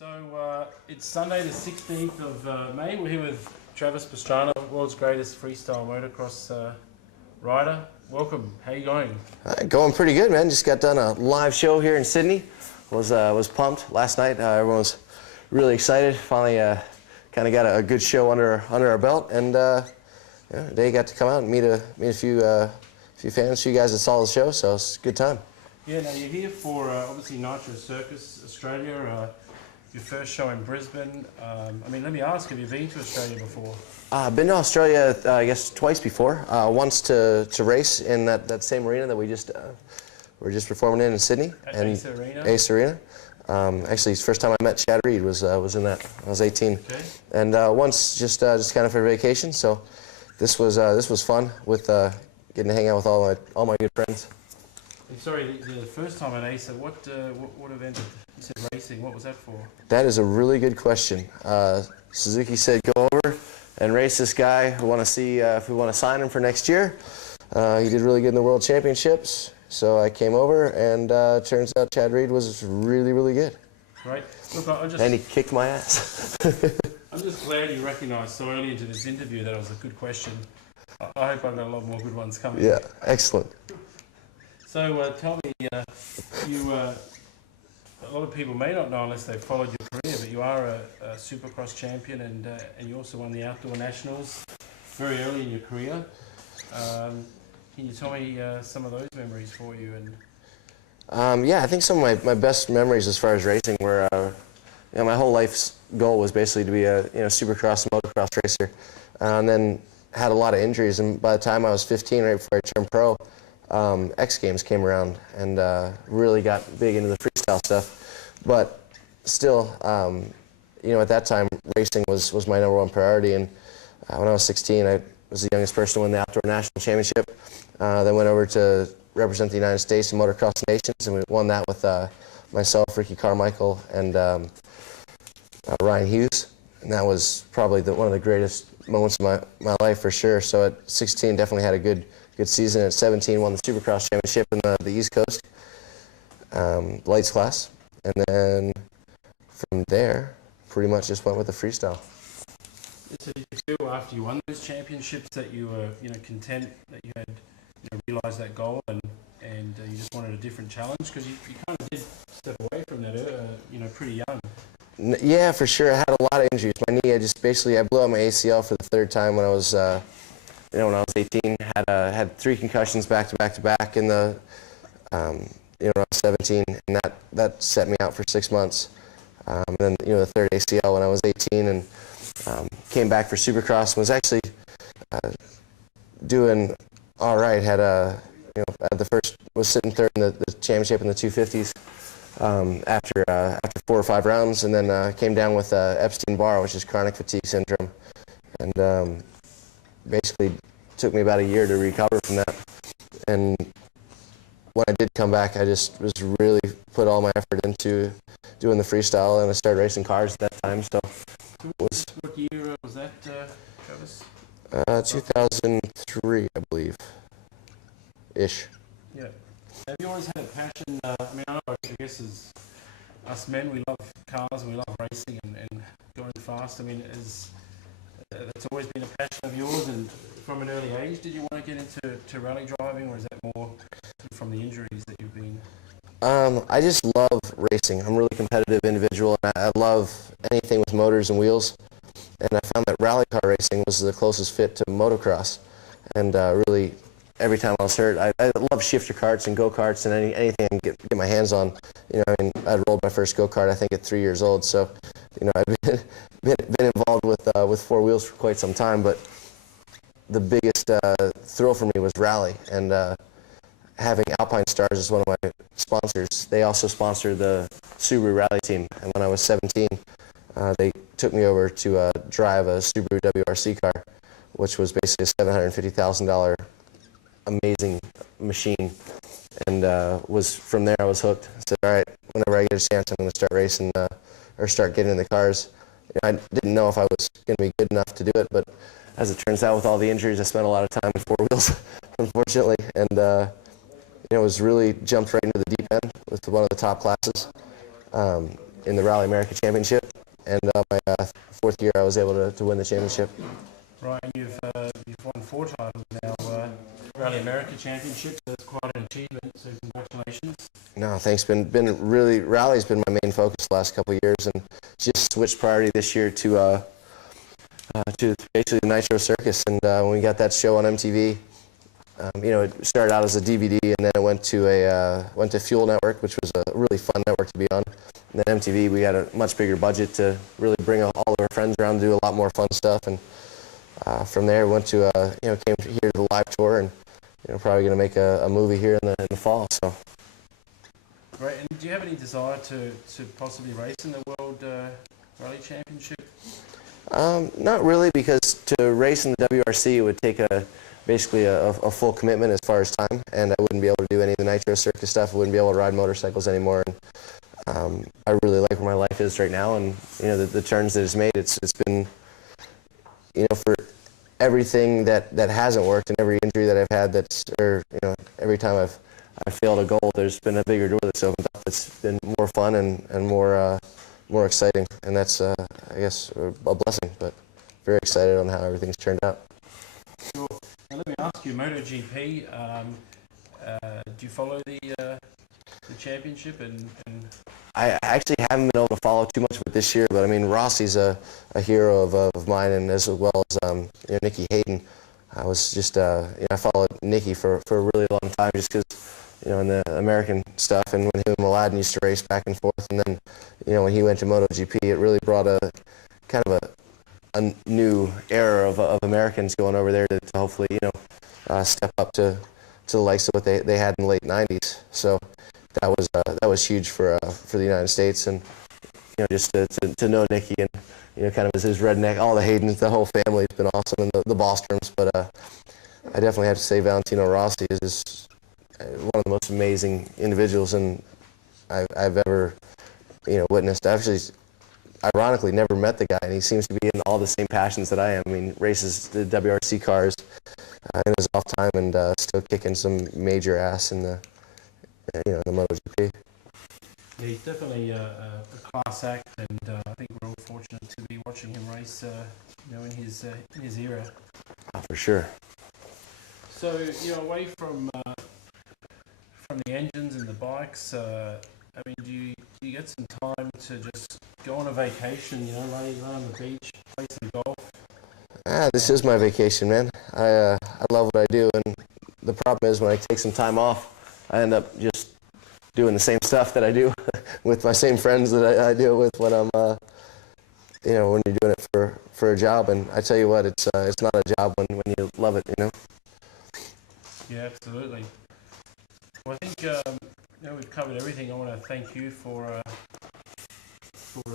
So it's Sunday the 16th of May. We're here with Travis Pastrana, world's greatest freestyle motocross rider. Welcome. How you going? Going pretty good, man. Just got done a live show here in Sydney. Was pumped last night. Everyone was really excited. Finally, kind of got a good show under our belt, and today got to come out and meet a few fans, a few guys that saw the show. So it's a good time. Yeah. Now you're here for obviously Nitro Circus Australia. Your first show in Brisbane. I mean, let me ask, have you been to Australia before? I've been to Australia, I guess, twice before. Once to race in that same arena that we were just performing in Sydney. At Ace Arena? Ace Arena. Actually, the first time I met Chad Reed was in that. I was 18. Okay. And once just kind of for vacation. So this was fun with getting to hang out with all my good friends. Sorry, the first time at Ace, what event? You said racing. What was that for? That is a really good question. Suzuki said go over and race this guy. We want to see if we want to sign him for next year. He did really good in the World Championships, so I came over, and turns out Chad Reed was really, really good. Right. Look, and he kicked my ass. I'm just glad you recognised so early into this interview that it was a good question. I hope I've got a lot more good ones coming. Yeah, excellent. So tell me, a lot of people may not know unless they've followed your career, but you are a Supercross champion, and you also won the Outdoor Nationals very early in your career. Can you tell me some of those memories for you? And yeah, I think some of my best memories as far as racing were, my whole life's goal was basically to be a Supercross and motocross racer, and then had a lot of injuries. And by the time I was 15, right before I turned pro, X Games came around, and really got big into the freestyle stuff. But still, at that time, racing was my #1 priority. And when I was 16, I was the youngest person to win the Outdoor National Championship. Then went over to represent the United States in Motocross Nations, and we won that with myself, Ricky Carmichael, and Ryan Hughes. And that was probably one of the greatest moments of my life for sure. So at 16, definitely had a good season. At 17, won the Supercross Championship in the East Coast, lights class. And then from there, pretty much just went with the freestyle. So did you feel after you won those championships that you were, content that you had realised that goal, and you just wanted a different challenge? Because you kind of did step away from that, pretty young. Yeah, for sure. I had a lot of injuries. My knee, I blew out my ACL for the third time when I was, when I was 18. Had 3 concussions back to back in the, when I was 17, and that set me out for 6 months. And then, the third ACL when I was 18, and came back for Supercross and was actually doing all right. Was sitting third in the championship in the 250s after 4 or 5 rounds, and then came down with Epstein-Barr, which is chronic fatigue syndrome, and basically took me about a year to recover from that. And when I did come back, I just was really put all my effort into doing the freestyle, and I started racing cars at that time. So what year was that, Travis? 2003, I believe, ish. Yeah. Have you always had a passion? I guess as us men, we love cars, we love racing and going fast. That's always been a passion of yours, and from an early age, did you want to get into rally driving, or is that more from the injuries that you've been? I just love racing. I'm a really competitive individual, and I love anything with motors and wheels. And I found that rally car racing was the closest fit to motocross. And really, every time I was hurt, I love shifter karts and go-karts and anything I can get my hands on. I rolled my first go-kart, I think, at 3 years old. So, I've been involved with 4 wheels for quite some time. But the biggest thrill for me was rally, and having Alpine Stars as one of my sponsors. They also sponsor the Subaru Rally team, and when I was 17, they took me over to drive a Subaru WRC car, which was basically a $750,000 amazing machine, and from there I was hooked. I said, all right, whenever I get a chance, I'm going to start racing or start getting in the cars. I didn't know if I was going to be good enough to do it, but as it turns out, with all the injuries, I spent a lot of time in 4 wheels, unfortunately, and it was really jumped right into the deep end with one of the top classes. in the Rally America Championship, and my fourth year I was able to win the championship. Right, and you've won 4 titles now. Rally America Championship, that's quite an achievement, so congratulations. No, thanks. Been really, rally's been my main focus the last couple of years, and just switched priority this year to basically the Nitro Circus. And when we got that show on MTV, it started out as a DVD, and then it went to Fuel Network, which was a really fun network to be on. And then MTV, we had a much bigger budget to really bring all of our friends around and do a lot more fun stuff. And from there, went to came here to the live tour, and probably going to make a movie here in the fall. So. Great. And do you have any desire to possibly race in the World Rally Championship? Not really, because to race in the WRC it would take basically a full commitment as far as time, and I wouldn't be able to do any of the Nitro Circus stuff. I wouldn't be able to ride motorcycles anymore. And I really like where my life is right now, and the turns that it's made. It's been for everything that hasn't worked, and every injury that I've had every time I've failed a goal, there's been a bigger door that's opened up that's been more fun and more exciting, and that's I guess a blessing, but very excited on how everything's turned out. Sure. Now let me ask you, MotoGP, do you follow the championship? And I actually haven't been able to follow too much of it this year, but I mean Rossi's a hero of mine, and as well as Nicky Hayden. I was just I followed Nicky for a really long time, just because in the American stuff, and when him and Mladen used to race back and forth, and then when he went to MotoGP, it really brought a kind of a new era of Americans going over there to hopefully step up to the likes of what they had in the late '90s. So that was huge for the United States, and just to know Nicky and kind of as his redneck, all the Haydens, the whole family has been awesome, and the Bostroms. But I definitely have to say Valentino Rossi is one of the most amazing individuals I've ever witnessed. I've actually, ironically, never met the guy, and he seems to be in all the same passions that I am. I mean, races the WRC cars in his off time, and still kicking some major ass in the the MotoGP. Yeah, he's definitely a class act, and I think we're all fortunate to be watching him race, in his era. Oh, for sure. So, away from the engines and the bikes, I mean, do you get some time to just go on a vacation, lay on the beach, play some golf? This is my vacation, man. I love what I do, and the problem is when I take some time off, I end up just doing the same stuff that I do with my same friends that I deal with when I'm, when you're doing it for a job. And I tell you what, it's not a job when you love it, Yeah, absolutely. Well, I think we've covered everything. I want to thank you for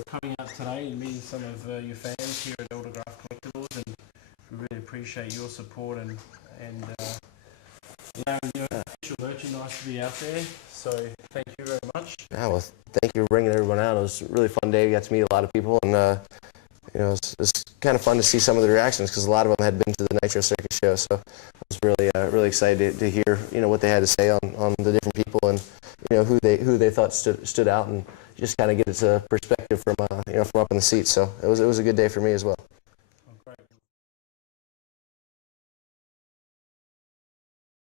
coming out today and meeting some of your fans here at Autographed Collectables, and we really appreciate your support and allowing your official merchandise to be out there. So thank you very much. Yeah, well, thank you for bringing everyone out. It was a really fun day. We got to meet a lot of people, and it's kind of fun to see some of the reactions, because a lot of them had been to the Nitro Circus show. So I was really excited to hear what they had to say on the different people, and who they thought stood out, and just kind of get its perspective from from up in the seat. So it was a good day for me as well.